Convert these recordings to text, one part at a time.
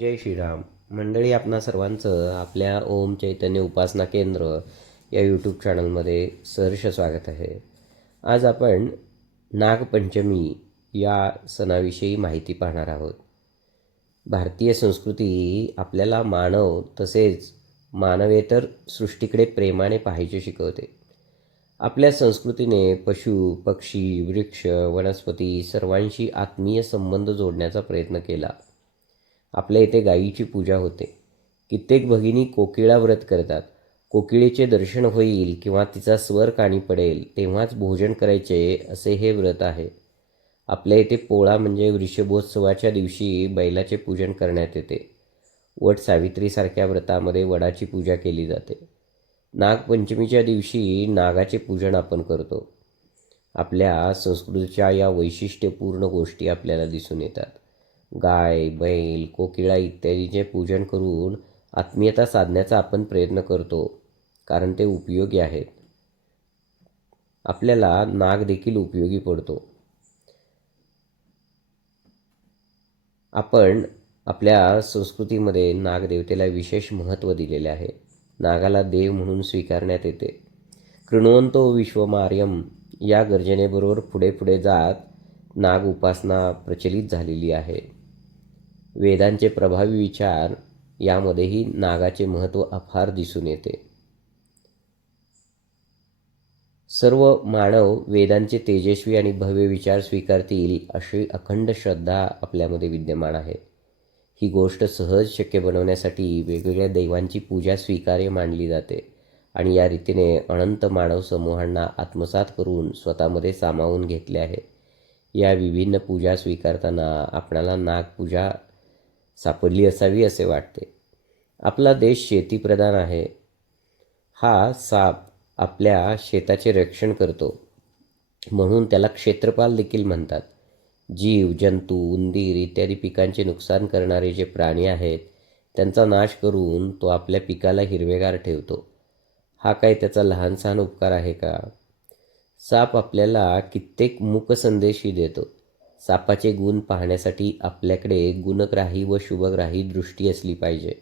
जय श्रीराम. मंडळी आपणा सर्वांचं आपल्या ओम चैतन्य उपासना केंद्र या यूट्यूब चॅनलमध्ये सहर्ष स्वागत आहे. आज आपण नागपंचमी या सणाविषयी माहिती पाहणार आहोत. भारतीय संस्कृती आपल्याला मानव तसेच मानवेतर सृष्टीकडे प्रेमाने पाहायचे शिकवते. आपल्या संस्कृतीने पशु पक्षी वृक्ष वनस्पती सर्वांशी आत्मीय संबंध जोडण्याचा प्रयत्न केला. आपल्या इथे गायीची पूजा होते. कित्येक भगिनी कोकिळा व्रत करतात. कोकिळेचे दर्शन होईल किंवा तिचा स्वर काणी पडेल तेव्हाच भोजन करायचे असे हे व्रत आहे. आपल्या इथे पोळा म्हणजे वृषभोत्सवाच्या दिवशी बैलाचे पूजन करण्यात येते. वट सावित्रीसारख्या व्रतामध्ये वडाची पूजा केली जाते. नागपंचमीच्या दिवशी नागाचे पूजन आपण करतो. आपल्या संस्कृतीच्या या वैशिष्ट्यपूर्ण गोष्टी आपल्याला दिसून येतात. गाय बैल कोकिळा इत्यादीचे पूजन करून आत्मीयता साधण्याचा आपण प्रयत्न करतो कारण ते उपयोगी आहेत. आपल्याला नाग देखील उपयोगी पडतो. आपण आपल्या संस्कृतीमध्ये नागदेवतेला विशेष महत्त्व दिलेले आहे. नागाला देव म्हणून स्वीकारण्यात येते. कृणवंतो विश्वमार्यम या गर्जनेबरोबर पुढे पुढे जात नाग उपासना प्रचलित झालेली आहे. वेदांचे प्रभावी विचार यामध्येही नागाचे महत्त्व अफार दिसून येते. सर्व मानव वेदांचे तेजस्वी आणि भव्य विचार स्वीकारतील अशी अखंड श्रद्धा आपल्यामध्ये विद्यमान आहे. ही गोष्ट सहज शक्य बनवण्यासाठी वेगवेगळ्या दैवांची पूजा स्वीकार्य मानली जाते आणि या रीतीने अनंत मानव समूहांना आत्मसात करून स्वतःमध्ये सामावून घेतले आहे. या विभिन्न पूजा स्वीकारताना आपणाला नागपूजा सापडली असावी असे वाटते. आपला देश शेतीप्रधान आहे. हा साप आपल्या शेताचे रक्षण करतो. म्हणून त्याला क्षेत्रपाल देखील म्हणतात. जीव जंतू उंदीर इत्यादी पिकांचे नुकसान करणारे जे प्राणी आहेत त्यांचा नाश करून तो आपल्या पिकाला हिरवेगार ठेवतो. हा काय त्याचा लहानसहान उपकार आहे का? साप आपल्याला कित्येक मूकसंदेशही देतो. सापाचे गुण पाहण्यासाठी आपल्याकडे गुणग्राही व शुभग्राही दृष्टी असली पाहिजे.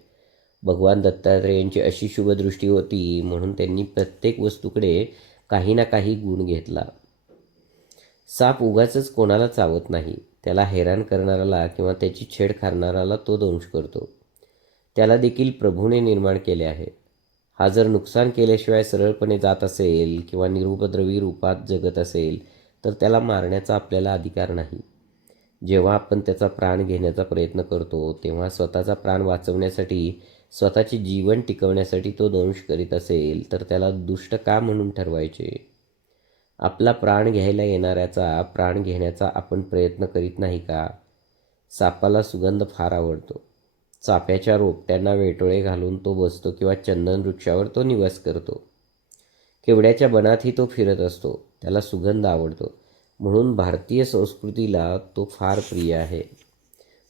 भगवान दत्तात्रेयांची अशी शुभदृष्टी होती म्हणून त्यांनी प्रत्येक वस्तूकडे काही ना काही गुण घेतला. साप उगाच कोणाला चावत नाही त्याला हैराण करणाऱ्याला किंवा त्याची छेड खाणाऱ्याला तो दंश करतो. त्याला देखील प्रभूने निर्माण केले आहे. हा जर नुकसान केल्याशिवाय सरळपणे जात असेल किंवा निरुपद्रवी रूपात जगत असेल तर त्याला मारण्याचा आपल्याला अधिकार नाही. जेव्हा आपण त्याचा प्राण घेण्याचा प्रयत्न करतो तेव्हा स्वतःचा प्राण वाचवण्यासाठी स्वतःचे जीवन टिकवण्यासाठी तो दंश करीत असेल तर त्याला दुष्ट का म्हणून ठरवायचे? आपला प्राण घ्यायला येणाऱ्याचा प्राण घेण्याचा आपण प्रयत्न करीत नाही का? सापाला सुगंध फार आवडतो. चाफ्याच्या रोपट्यांना वेटोळे घालून तो बसतो किंवा चंदन वृक्षावर तो निवास करतो. केवड्याच्या बनातही तो फिरत असतो. त्याला सुगंध आवडतो. म्हणून भारतीय संस्कृतीला तो फार प्रिय आहे.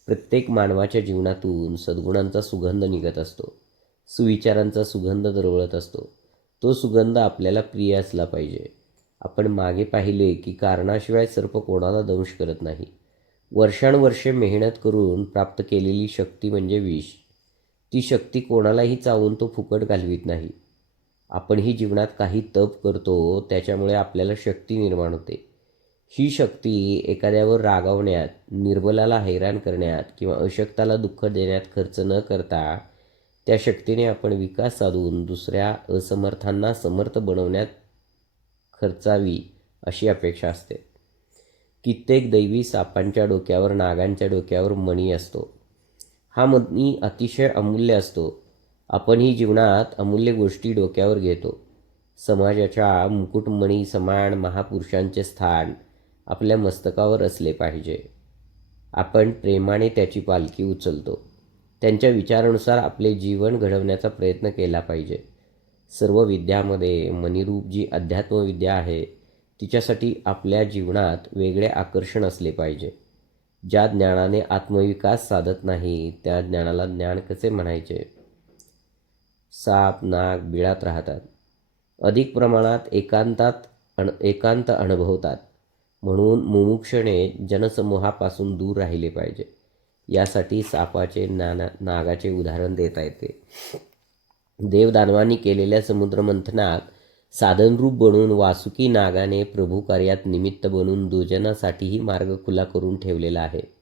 प्रत्येक मानवाच्या जीवनातून सद्गुणांचा सुगंध निघत असतो. सुविचारांचा सुगंध दरवळत असतो. तो सुगंध आपल्याला प्रिय असला पाहिजे. आपण मागे पाहिले की कारणाशिवाय सर्प कोणाला दंश करत नाही. वर्षानुवर्षे मेहनत करून प्राप्त केलेली शक्ती म्हणजे विष. ती शक्ती कोणालाही चावून तो फुकट घालवीत नाही. आपणही जीवनात काही तप करतो त्याच्यामुळे आपल्याला शक्ती निर्माण होते. ही शक्ती एखाद्यावर रागावण्यात निर्बलाला हैराण करण्यात किंवा अशक्ताला दुःख देण्यात खर्च न करता त्या शक्तीने आपण विकास साधून दुसऱ्या असमर्थांना समर्थ बनवण्यात खर्चावी अशी अपेक्षा असते. कित्येक दैवी सापांच्या डोक्यावर नागांच्या डोक्यावर मणी असतो. हा मणी अतिशय अमूल्य असतो. आपणही जीवनात अमूल्य गोष्टी डोक्यावर घेतो. समाजाच्या मुकुटमणी समान महापुरुषांचे स्थान आपल्या मस्तकावर असले पाहिजे. आपण प्रेमाने त्याची पालखी उचलतो. त्यांच्या विचारानुसार आपले जीवन घडवण्याचा प्रयत्न केला पाहिजे. सर्व विद्यामध्ये मणिरूप जी अध्यात्मविद्या आहे. तिच्यासाठी आपल्या जीवनात वेगळे आकर्षण असले पाहिजे. ज्या ज्ञानाने आत्मविकास साधत नाही त्या ज्ञानाला ज्ञान कसे म्हणायचे? साप नाग बिळात राहतात. अधिक प्रमाणात एकांतात अण एकांत अनुभवतात. म्हणून मुमुक्षणे जनसमूहापासून दूर राहिले पाहिजे. यासाठी सापाचे नाना नागाचे उदाहरण देता येते. देवदानवांनी केलेल्या समुद्रमंथनात साधनरूप बनून वासुकी नागाने प्रभू कार्यात निमित्त बनून दुर्जनासाठीही मार्ग खुला करून ठेवलेला आहे.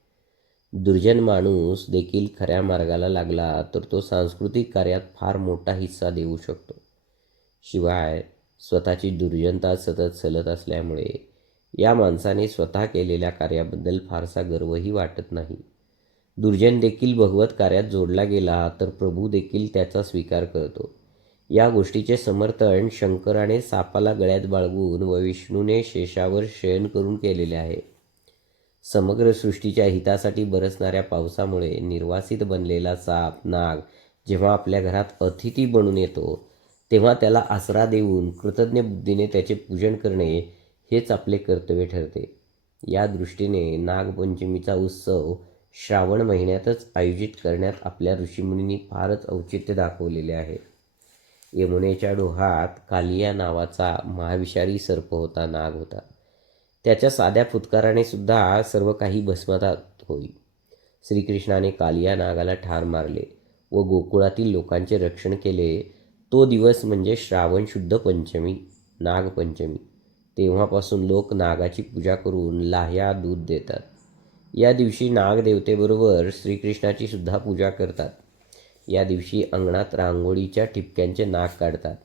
दुर्जन माणूस देखील खऱ्या मार्गाला लागला तर तो सांस्कृतिक कार्यात फार मोठा हिस्सा देऊ शकतो. शिवाय स्वतःची दुर्जनता सतत चलत असल्यामुळे या माणसाने स्वतः केलेल्या कार्याबद्दल फारसा गर्वही वाटत नाही. दुर्जन देखील भगवत कार्यात जोडला गेला तर प्रभू देखील त्याचा स्वीकार करतो. या गोष्टीचे समर्थन शंकराने सापाला गळ्यात बाळगून व विष्णूने शेषावर शयन करून केलेले आहे. समग्र सृष्टीच्या हितासाठी बरसणाऱ्या पावसामुळे निर्वासित बनलेला साप नाग जेव्हा आपल्या घरात अतिथी बनून येतो तेव्हा त्याला आसरा देऊन कृतज्ञ बुद्धीने त्याचे पूजन करणे हेच आपले कर्तव्य ठरते. या दृष्टीने नागपंचमीचा उत्सव श्रावण महिन्यातच आयोजित करण्यात आपल्या ऋषीमुनींनी फारच औचित्य दाखवलेले आहे. यमुनेच्या डोहात कालिया नावाचा महाविषारी सर्प होता नाग होता. त्याच्या साध्या फुतकाराने सुद्धा सर्व काही भस्मतात होई. श्रीकृष्णाने कालिया नागाला ठार मारले व गोकुळातील लोकांचे रक्षण केले. तो दिवस म्हणजे श्रावण शुद्ध पंचमी नागपंचमी तेव्हापासून लोक नागाची पूजा करून लाह्या दूध देतात. या दिवशी नागदेवतेबरोबर श्रीकृष्णाची सुद्धा पूजा करतात. या दिवशी अंगणात रांगोळीच्या ठिपक्यांचे नाग काढतात.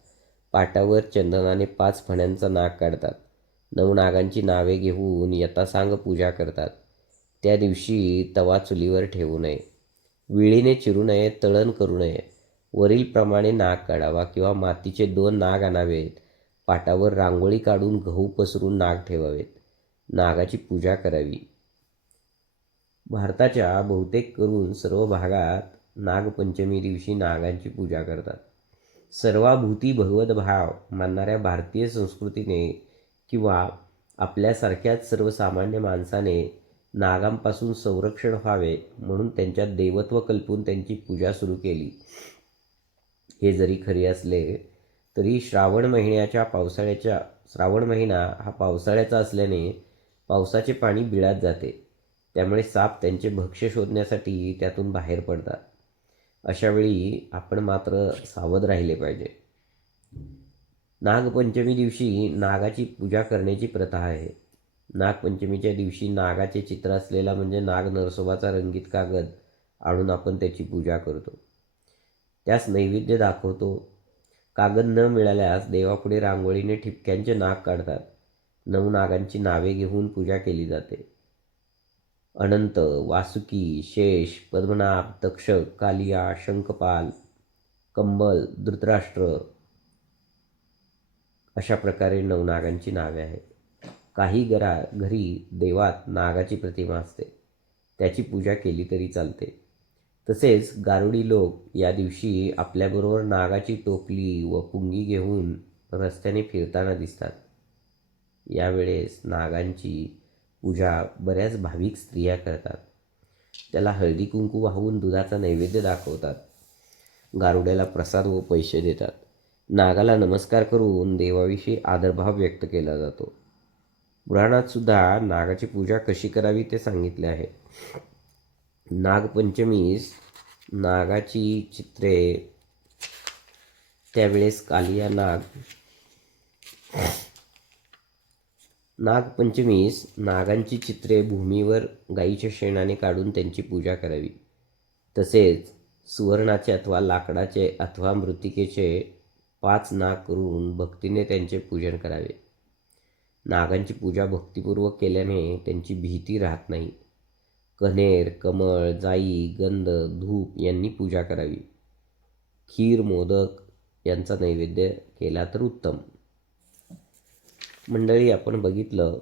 पाटावर चंदनाने पाच फण्यांचा नाग काढतात. नऊ नागांची नावे घेऊन यथासांग पूजा करतात. त्या दिवशी तवा चुलीवर ठेवू नये. विळीने चिरू नये तळण करू नये. वरीलप्रमाणे नाग काढावा किंवा मातीचे दोन नाग आणावेत. पाटावर रांगोळी काढून गहू पसरून नाग ठेवावेत. नागाची पूजा करावी. भारताच्या बहुतेक करून सर्व भागात नागपंचमी दिवशी नागांची पूजा करतात. सर्वाभूती भगवत भाव मानणाऱ्या भारतीय संस्कृतीने किंवा आपल्यासारख्याच सर्वसामान्य माणसाने नागांपासून संरक्षण व्हावे म्हणून त्यांच्यात देवत्व कल्पून त्यांची पूजा सुरू केली. हे जरी खरे असले तरी श्रावण महिन्याच्या पावसाळ्याच्या श्रावण महिना हा पावसाळ्याचा असल्याने पावसाचे पाणी बिळात जाते. त्यामुळे साप त्यांचे भक्ष्य शोधण्यासाठी त्यातून बाहेर पडतात. अशावेळी आपण मात्र सावध राहिले पाहिजे. नागपंचमी दिवशी नागाची पूजा करण्याची प्रथा आहे. नागपंचमीच्या दिवशी नागाचे चित्र असलेला म्हणजे नाग नरसोबाचा रंगीत कागद आणून आपण त्याची पूजा करतो. त्यास नैवेद्य दाखवतो. कागद न मिळाल्यास देवापुढे रांगोळीने ठिपक्यांचे नाग काढतात. नऊ नागांची नावे घेऊन पूजा केली जाते. अनंत वासुकी शेष पद्मनाभ तक्षक कालिया शंखपाल कंबल धृतराष्ट्र अशा प्रकारे नवनागांची नावे आहेत. काही घरा घरी देवात नागाची प्रतिमा असते. त्याची पूजा केली तरी चालते. तसेच गारुडी लोक या दिवशी आपल्याबरोबर नागाची टोपली व पुंगी घेऊन रस्त्याने फिरताना दिसतात. यावेळेस नागांची पूजा बऱ्याच भाविक स्त्रिया करतात. त्याला हळदी कुंकू वाहून दुधाचा नैवेद्य दाखवतात. गारुड्याला प्रसाद व पैसे देतात. नागाला नमस्कार करून देवाविषयी आदरभाव व्यक्त केला जातो. पुराणात सुद्धा नागाची पूजा कशी करावी ते सांगितले आहे. नागपंचमीस नागाची चित्रे त्यावेळेस कालिया नाग. नागपंचमीस नागांची चित्रे भूमीवर गाईच्या शेणाने काढून त्यांची पूजा करावी. तसेच सुवर्णाचे अथवा लाकडाचे अथवा मृतिकेचे पाच नाग करून भक्तीने त्यांचे पूजन करावे. नागांची पूजा भक्तिपूर्वक केल्याने त्यांची भीती राहत नाही. कन्हेर कमळ जाई गंध धूप यांनी पूजा करावी. खीर मोदक यांचा नैवेद्य केला तर उत्तम. मंडळी आपण बघितलं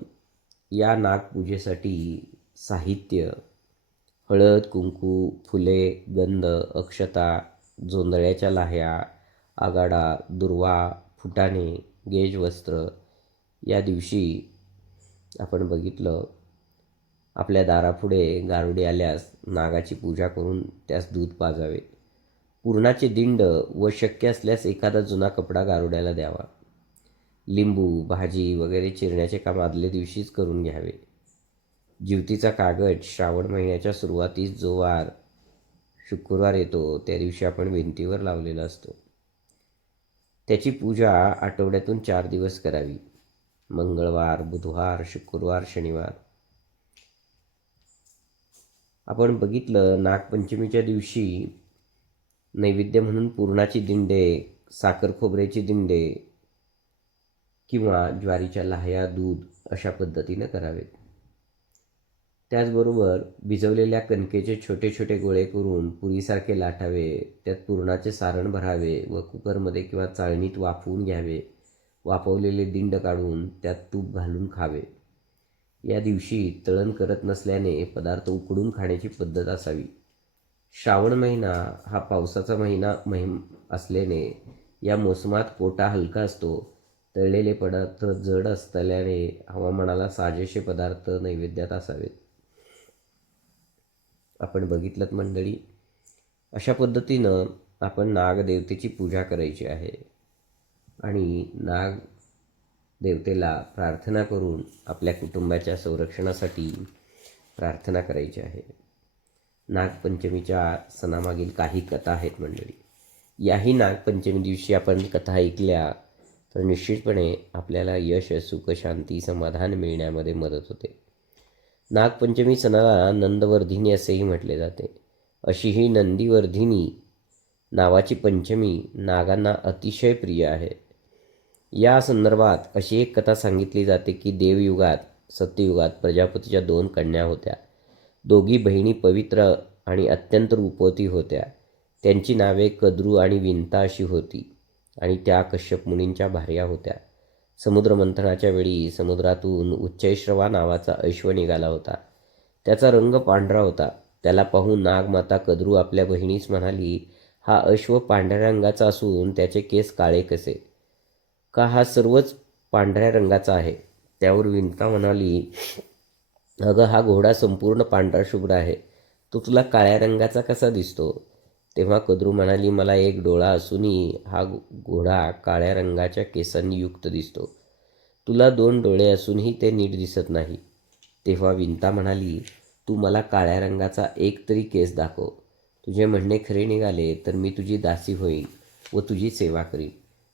या नागपूजेसाठी साहित्य हळद कुंकू फुले गंध अक्षता जोंधळ्याच्या लाह्या आगाडा दुर्वा फुटाणे गेजवस्त्र या दिवशी आपण बघितलं आपल्या दारापुढे गारुडी आल्यास नागाची पूजा करून त्यास दूध पाजावे. पूर्णाचे दिंड व शक्य असल्यास एखादा जुना कपडा गारुड्याला द्यावा. लिंबू भाजी वगैरे चिरण्याचे काम आदल्या दिवशीच करून घ्यावे. जिवतीचा कागद श्रावण महिन्याच्या सुरुवातीस जो वार शुक्रवार येतो त्या दिवशी आपण भिंतीवर लावलेला असतो. त्याची पूजा आठवड्यातून चार दिवस करावी. मंगळवार बुधवार शुक्रवार शनिवार. आपण बघितलं नागपंचमीच्या दिवशी नैवेद्य म्हणून पुरणाची दिंडे साखर खोबऱ्याची दिंडे किंवा ज्वारीच्या लाह्या दूध अशा पद्धतीनं करावेत. त्याचबरोबर भिजवलेल्या कणकेचे छोटे छोटे गोळे करून पुरीसारखे लाटावे त्यात पुरणाचे सारण भरावे व कुकरमध्ये किंवा चाळणीत वाफवून घ्यावे. वाफवलेले दिंड काढून त्यात तूप घालून खावे. या दिवशी तळण करत नसल्याने पदार्थ उकडून खाण्याची पद्धत असावी. श्रावण महिना हा पावसाचा महिना महिम असल्याने या मोसमात कोटा हलका असतो. तळलेले पदार्थ जड असल्याने हवामानाला साजेसे पदार्थ नैवेद्यात असावेत. आपण बघितलं मंडळी अशा पद्धतीनं आपण नागदेवतेची पूजा करायची आहे. आणि नाग देवतेला प्रार्थना करून आपल्या कुटुंबाच्या संरक्षणासाठी प्रार्थना करायची आहे. नागपंचमीच्या सणामागील काही कथा आहेत मंडळी. याही नागपंचमी दिवशी आपण कथा ऐकल्या तर निश्चितपणे आपल्याला यश सुख शांती समाधान मिळण्यामध्ये मदत होते. नागपंचमी सणाला नंदवर्धिनी असेही म्हटले जाते. अशी ही नंदीवर्धिनी नावाची पंचमी नागांना अतिशय प्रिय आहे. या संदर्भात अशी एक कथा सांगितली जाते की देवयुगात सत्ययुगात प्रजापतीच्या दोन कन्या होत्या. दोघी बहिणी पवित्र आणि अत्यंत रूपवती होत्या. त्यांची नावे कद्रू आणि विंता अशी होती आणि त्या कश्यप मुनींच्या भार्या होत्या. समुद्रमंथनाच्या वेळी समुद्रातून उच्चैश्रवा नावाचा ऐश्व निघाला होता. त्याचा रंग पांढरा होता. त्याला पाहून नागमाता कद्रू आपल्या बहिणीस म्हणाली हा अश्व पांढऱ्या रंगाचा असून त्याचे केस काळे कसे? का हा सर्वच पांढऱ्या रंगाचा आहे? त्यावर विनता म्हणाली अगं हा घोडा संपूर्ण पांढरा शुभ्र आहे. तो तुला काळ्या रंगाचा कसा दिसतो? तेव्हा कद्रू म्हणाली मला एक डोळा असूनही हा घोडा काळ्या रंगाच्या केसांनी युक्त दिसतो. तुला दोन डोळे असूनही ते नीट दिसत नाही. तेव्हा विंता म्हणाली तू मला काळ्या रंगाचा एक तरी केस दाखव. तुझे म्हणणे खरे निघाले तर मी तुझी दासी होईन व तुझी सेवा करीन.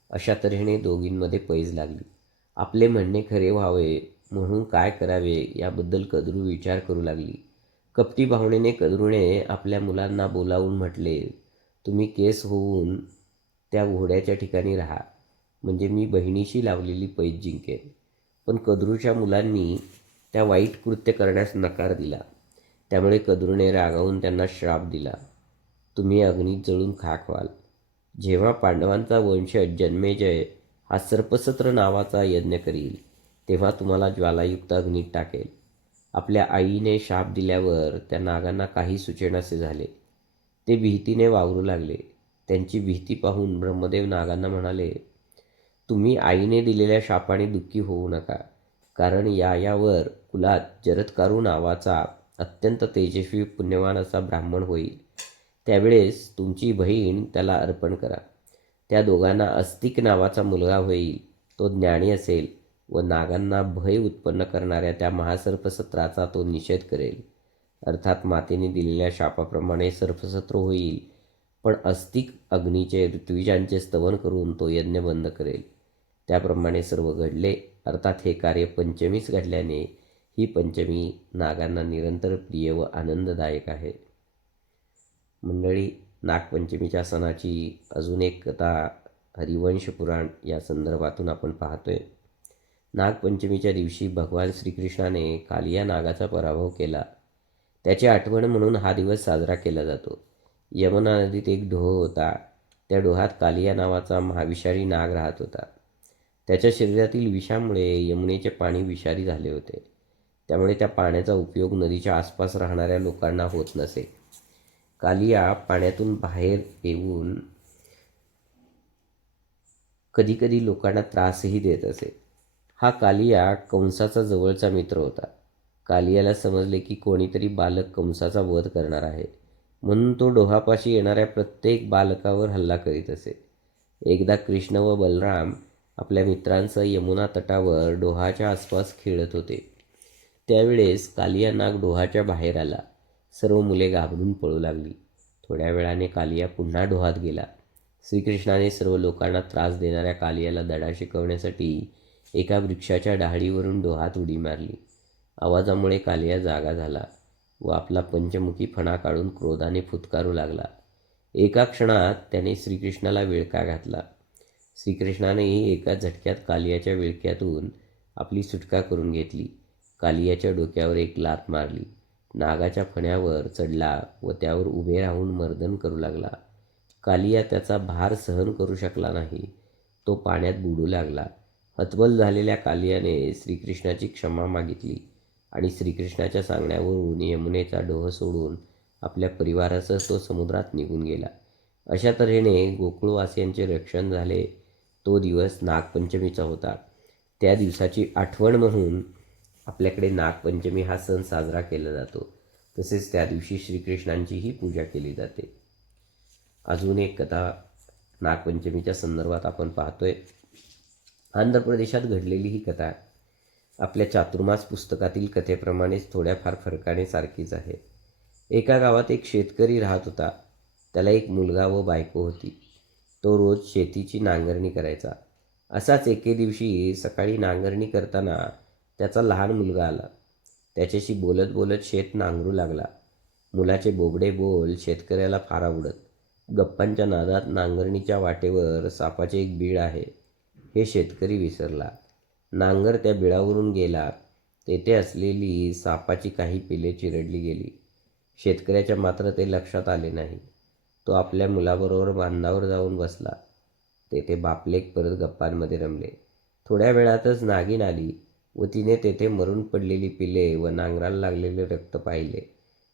अशा तऱ्हेने दोघींमध्ये पैज लागली. आपले म्हणणे खरे व्हावे म्हणून काय करावे याबद्दल कदरू विचार करू लागली. कपटी भावनेने कदरुणे आपल्या मुलांना बोलावून म्हटले तुम्ही केस होऊन त्या घोड्याच्या ठिकाणी राहा. म्हणजे मी बहिणीशी लावलेली पैज जिंकेन. पण कदरूच्या मुलांनी त्या वाईट कृत्य करण्यास नकार दिला. त्यामुळे कदरूने रागावून त्यांना श्राप दिला तुम्ही अग्नीत जळून खाक व्हाल. जेव्हा पांडवांचा वंशज जन्मेजय हा सर्पसत्र नावाचा यज्ञ करील तेव्हा तुम्हाला ज्वालायुक्त अग्नीत टाकेल. आपल्या आईने शाप दिल्यावर त्या नागांना काही सुचेनासे झाले. ते भीतीने वावरू लागले. त्यांची भीती पाहून ब्रह्मदेव नागांना म्हणाले तुम्ही आईने दिलेल्या शापाने दुःखी होऊ नका. कारण या यावर कुलात जरत्कारू नावाचा अत्यंत तेजस्वी पुण्यवान असा ब्राह्मण होईल. त्यावेळेस तुमची बहीण त्याला अर्पण करा. त्या दोघांना अस्तिक नावाचा मुलगा होईल. तो ज्ञानी असेल. व नागांना भय उत्पन्न करणाऱ्या त्या महासर्पसत्राचा तो निषेध करेल. अर्थात मातेने दिलेल्या शापाप्रमाणे सर्पसत्र होईल पण अस्तिक अग्नीचे ऋत्विजांचे स्तवन करून तो यज्ञ बंद करेल. त्याप्रमाणे सर्व घडले. अर्थात हे कार्य पंचमीच घडल्याने ही पंचमी नागांना निरंतर प्रिय व आनंददायक आहे. मंडळी नागपंचमीच्या सणाची अजून एक कथा हरिवंश पुराण या संदर्भातून आपण पाहतोय. नागपंचमीच्या दिवशी भगवान श्रीकृष्णाने कालिया नागाचा पराभव केला. त्याची आठवण म्हणून हा दिवस साजरा केला जातो. यमुना नदीत एक डोह होता. त्या डोहात कालिया नावाचा महाविषारी नाग राहत होता. त्याच्या शरीरातील विषामुळे यमुनेचे पाणी विषारी झाले होते. त्यामुळे त्या पाण्याचा उपयोग नदीच्या आसपास राहणाऱ्या लोकांना होत नसे. कालिया पाण्यातून बाहेर येऊन कधीकधी लोकांना त्रासही देत असे. हा कालिया कंसाचा जवळचा मित्र होता. कालियाला समजले की कोणीतरी बालक कंसाचा वध करणार आहे. म्हणून तो डोहापाशी येणाऱ्या प्रत्येक बालकावर हल्ला करीत असे. एकदा कृष्ण व बलराम आपल्या मित्रांसह यमुना तटावर डोहाच्या आसपास खेळत होते. त्यावेळेस कालिया नाग डोहाच्या बाहेर आला. सर्व मुले घाबरून पळू लागली. थोड्या वेळाने कालिया पुन्हा डोहात गेला. श्रीकृष्णाने सर्व लोकांना त्रास देणाऱ्या कालियाला धडा शिकवण्यासाठी एका वृक्षाच्या डहाळीवरून डोहात उडी मारली. आवाजामुळे कालिया जागा झाला व आपला पंचमुखी फणा काढून क्रोधाने फुतकारू लागला. एका क्षणात त्याने श्रीकृष्णाला विळका घातला. श्रीकृष्णानेही एका झटक्यात कालियाच्या विळक्यातून आपली सुटका करून घेतली. कालियाच्या डोक्यावर एक लात मारली. नागाच्या फण्यावर चढला व त्यावर उभे राहून मर्दन करू लागला. कालिया त्याचा भार सहन करू शकला नाही. तो पाण्यात बुडू लागला. हतबल झालेल्या कालियाने श्रीकृष्णाची क्षमा मागितली आणि श्रीकृष्णाच्या सांगण्यावरून यमुनेचा डोह सोडून आपल्या परिवारासह तो समुद्रात निघून गेला. अशा तऱ्हेने गोकुळवासियांचे रक्षण झाले. तो दिवस नागपंचमीचा होता. त्या दिवसाची आठवण म्हणून आपल्याकडे नागपंचमी हा सण साजरा केला जातो. तसेच त्या दिवशी श्रीकृष्णांचीही पूजा केली जाते. अजून एक कथा नागपंचमीच्या संदर्भात आपण पाहतोय. आंध्र प्रदेशात घडलेली ही कथा आपल्या चातुर्मास पुस्तकातील कथेप्रमाणेच थोड्याफार फरकाने सारखीच आहे. एका गावात एक शेतकरी राहत होता. त्याला एक मुलगा व बायको होती. तो रोज शेतीची नांगरणी करायचा. असाच एके दिवशी सकाळी नांगरणी करताना त्याचा लहान मुलगा आला. त्याच्याशी बोलत बोलत शेत नांगरू लागला. मुलाचे बोबडे बोल शेतकऱ्याला फार आवडत. गप्पांच्या नादात नांगरणीच्या वाटेवर सापाचे एक बीळ आहे. हे शेतकरी विसरला. नांगर त्या बिळावरून गेला. तेथे असलेली सापाची काही पिले चिरडली गेली. शेतकऱ्याच्या मात्र ते लक्षात आले नाही. तो आपल्या मुलाबरोबर बांधावर जाऊन बसला. तेथे बापलेक परत गप्पांमध्ये रमले. थोड्या वेळातच नागिन आली व तिने तेथे मरून पडलेली पिले व नांगराला लागलेले रक्त पाहिले.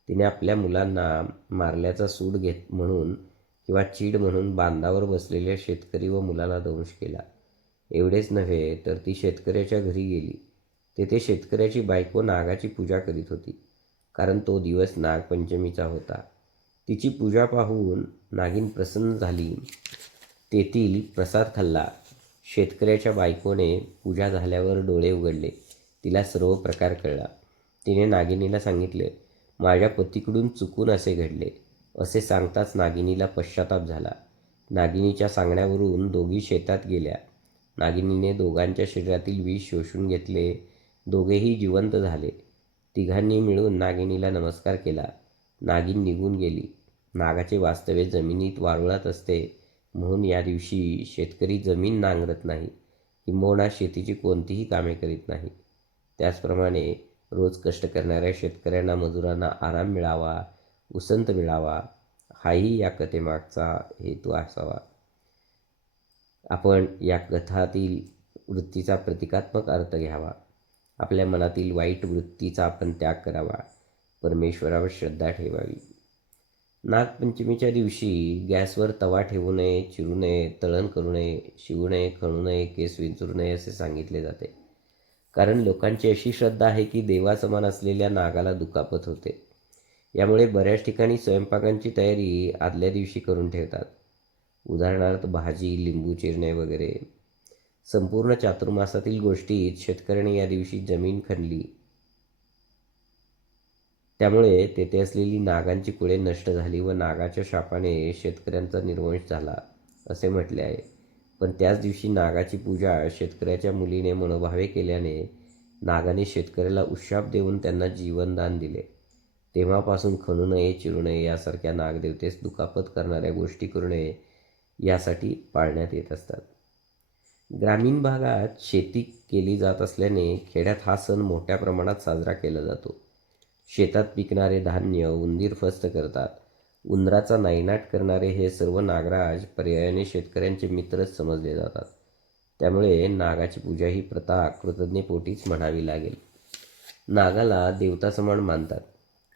तिने आपल्या मुलांना मारल्याचा सूड घेत म्हणून किंवा चीड म्हणून बांधावर बसलेल्या शेतकरी व मुलाला दंश केला. एवढेच नव्हे तर ती शेतकऱ्याच्या घरी गेली. तेथे शेतकऱ्याची बायको नागाची पूजा करीत होती. कारण तो दिवस नागपंचमीचा होता. तिची पूजा पाहून नागिन प्रसन्न झाली. तेथील प्रसाद खाल्ला. शेतकऱ्याच्या बायकोने पूजा झाल्यावर डोळे उघडले. तिला सर्व प्रकार कळला. तिने नागिनीला सांगितले माझ्या पतीकडून चुकून असे घडले. असे सांगताच नागिनीला पश्चाताप झाला. नागिनीच्या सांगण्यावरून दोघी शेतात गेल्या. नागिनीने दोघांच्या शरीरातील विष शोषून घेतले. दोघेही जिवंत झाले. तिघांनी मिळून नागिनीला नमस्कार केला. नागिन निघून गेली. नागाचे वास्तव्य जमिनीत वारुळात असते. म्हणून या दिवशी शेतकरी जमीन नांगरत नाही. किंबहुना शेतीची कोणतीही कामे करीत नाही. त्याचप्रमाणे रोज कष्ट करणाऱ्या शेतकऱ्यांना मजुरांना आराम मिळावा उसंत मिळावा हाही या कथेमागचा हेतू असावा. आपण या कथातील वृत्तीचा प्रतिकात्मक अर्थ घ्यावा. आपल्या मनातील वाईट वृत्तीचा आपण त्याग करावा. परमेश्वरावर श्रद्धा ठेवावी. नागपंचमीच्या दिवशी गॅसवर तवा ठेवू नये चिरू नये तळण करू नये शिवू नये खणू नये केस विंचरू नये असे सांगितले जाते. कारण लोकांची अशी श्रद्धा आहे की देवासमान असलेल्या नागाला दुखापत होते. यामुळे बऱ्याच ठिकाणी स्वयंपाकांची तयारी आदल्या दिवशी करून ठेवतात. उदाहरणार्थ भाजी लिंबू चिरणे वगैरे. संपूर्ण चातुर्मासातील गोष्टीत शेतकऱ्याने या दिवशी जमीन खणली. त्यामुळे तेथे असलेली नागांची कुळे नष्ट झाली व नागाच्या शापाने शेतकऱ्यांचा निर्वंश झाला असे म्हटले आहे. पण त्याच दिवशी नागाची पूजा शेतकऱ्याच्या मुलीने मनोभावे केल्याने नागाने शेतकऱ्याला उशाप देऊन त्यांना जीवनदान दिले. तेव्हापासून खणू नये चिरू नये यासारख्या नागदेवतेस दुखापत करणाऱ्या गोष्टी करू नये यासाठी पाळण्यात येत असतात. ग्रामीण भागात शेती केली जात असल्याने खेड्यात हा सण मोठ्या प्रमाणात साजरा केला जातो. शेतात पिकणारे धान्य उंदीर फस्त करतात. उंदराचा नायनाट करणारे हे सर्व नागराज पर्यायाने शेतकऱ्यांचे मित्रच समजले जातात. त्यामुळे नागाची पूजा ही प्रथा कृतज्ञपोटीच म्हणावी लागेल. नागाला देवता समान मानतात.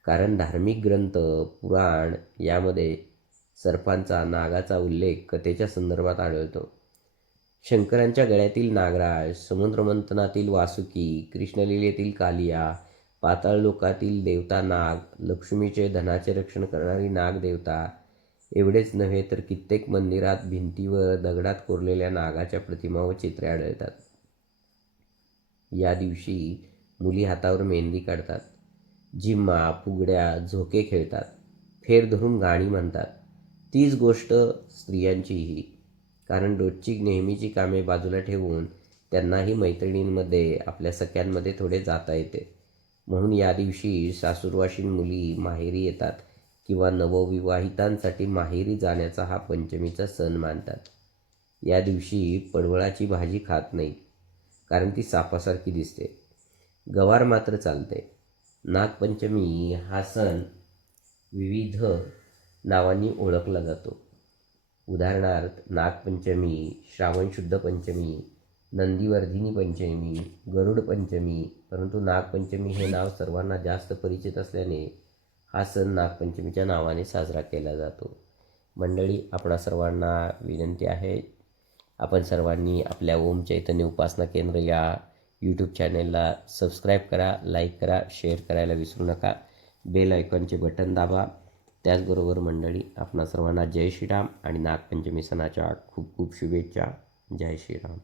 कारण धार्मिक ग्रंथ पुराण यामध्ये सर्पांचा नागाचा उल्लेख कथेच्या संदर्भात आढळतो. शंकरांच्या गळ्यातील नागराज समुद्रमंथनातील वासुकी कृष्णलीलेतील कालिया पाताळ लोकातील देवता नाग लक्ष्मीचे धनाचे रक्षण करणारी नागदेवता एवढेच नव्हे तर कित्येक मंदिरात भिंतीवर दगडात कोरलेल्या नागाच्या प्रतिमा व चित्रे आढळतात. या दिवशी मुली हातावर मेहंदी काढतात. जिम्मा फुगड्या झोके खेळतात. फेर धरून गाणी म्हणतात. तीच गोष्ट स्त्रियांचीही. कारण रोजची नेहमीची कामे बाजूला ठेवून त्यांनाही मैत्रिणींमध्ये आपल्या सख्यांमध्ये थोडे जाता येते. म्हणून या दिवशी सासूरवाशीन मुली माहेरी येतात किंवा नवविवाहितांसाठी माहेरी जाण्याचा हा पंचमीचा सण मानतात. या दिवशी पडवळाची भाजी खात नाही कारण ती सापासारखी दिसते. गवार मात्र चालते. नागपंचमी हा सण विविध नावांनी ओळखला जातो. उदाहरणार्थ नागपंचमी श्रावण शुद्ध पंचमी नंदीवर्धिनी पंचमी गरुड पंचमी परंतु नागपंचमी हे नाव सर्वांना जास्त परिचित असल्याने हा सण नागपंचमीच्या नावाने साजरा केला जातो. मंडळी आपणा सर्वांना विनंती आहे आपण सर्वांनी आपल्या ओम चैतन्य उपासना केंद्र या यूट्यूब चॅनेलला सबस्क्राईब करा लाईक करा शेअर करायला विसरू नका. बेल आयकॉनचे बटन दाबा. त्याचबरोबर मंडळी आपणा सर्वांना जय श्रीराम आणि नागपंचमी सणाच्या खूप खूप शुभेच्छा. जय श्रीराम.